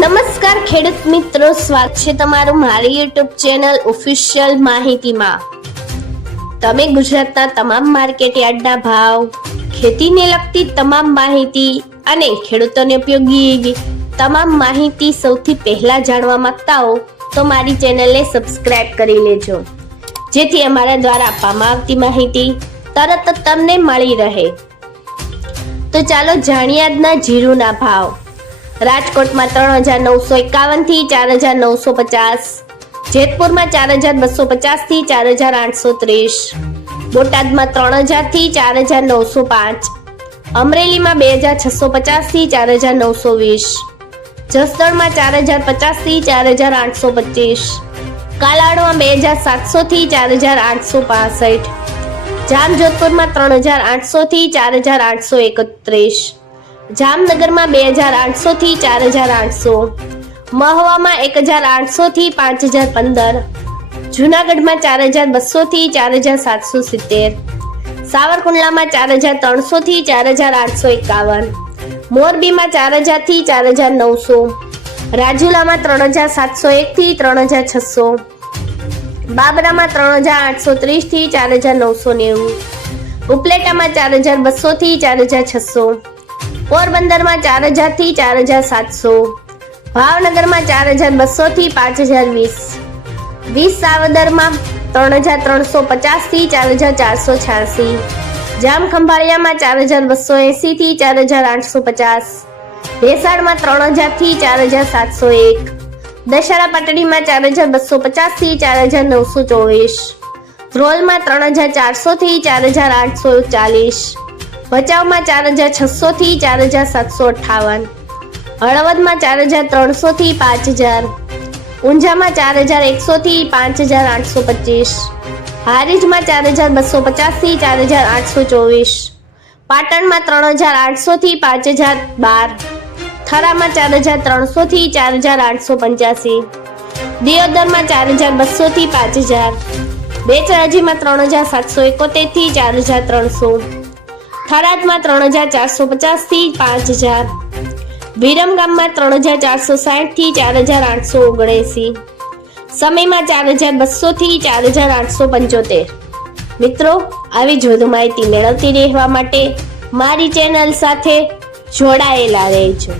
નમસ્કાર ખેડૂત મિત્રો, સ્વાગત છે તમારું મારી યુટ્યુબ ચેનલ ઓફિશિયલ માહિતીમાં। તમે ગુજરાતના તમામ માર્કેટ યાર્ડના ભાવ, ખેતીને લગતી તમામ માહિતી અને ખેડૂતોને ઉપયોગી તમામ માહિતી સૌથી પહેલા જાણવા માંગતા હો તો મારી ચેનલને સબસ્ક્રાઇબ કરી લેજો, જેથી અમારા દ્વારા આપવામાં આવતી માહિતી તરત જ તમને મળી રહે। તો ચાલો જાણીએ આજના જીરુના ભાવ। રાજકોટમાં 3951 થી 4950, જેતપુરમાં 4250 થી 4830, બોટાદમાં 3000 થી 4905, અમરેલીમાં 2650 થી 4920, જસદણમાં 4050 થી 4825, કાલાવડમાં 2700 થી 4865, જામજોધપુરમાં 3800 થી 4831, જામનગરમાં 2800 થી 4800, મહવામાં 1800 થી 5015, જૂનાગઢમાં 4200 થી 4770, સાવરકુંડલામાં 4300 થી 4851, મોરબીમાં 4000 થી 4900, રાજુલામાં 3701 થી 3600, બાબરામાં 3830 થી 4990, ઉપલેટામાં 4200 થી 4600, પોરબંદરમાં 4000 થી 4700, ભાવનગરમાં 4200 થી 5020, વિસાવદરમાં 3350 થી 4486, જામખંભાળિયામાં 4280 થી 4850, ભેસાણમાં 3000 થી 4701, દશેરા પાટડીમાં 4250 થી 4924, ધ્રોલમાં 3400 થી 4840, ભચાઉમાં 4600 થી 4758, હળવદમાં 4300 થી 5000, ઊંઝામાં 4100 થી 5825, હારીજમાં 4250 થી 4824, પાટણમાં 3800 થી 5012, થરામાં 4300 થી 4885, દિયોદરમાં 4200 થી 5000, બેચરાજીમાં 3771 થી 4300, થરાદમાં 3450 થી 5000, વિરમગામમાં 3460 થી 4879, સમયમાં 4200 થી 4875। મિત્રો, આવી જ વધુ માહિતી મેળવતી રહેવા માટે મારી ચેનલ સાથે જોડાયેલા રહેજો।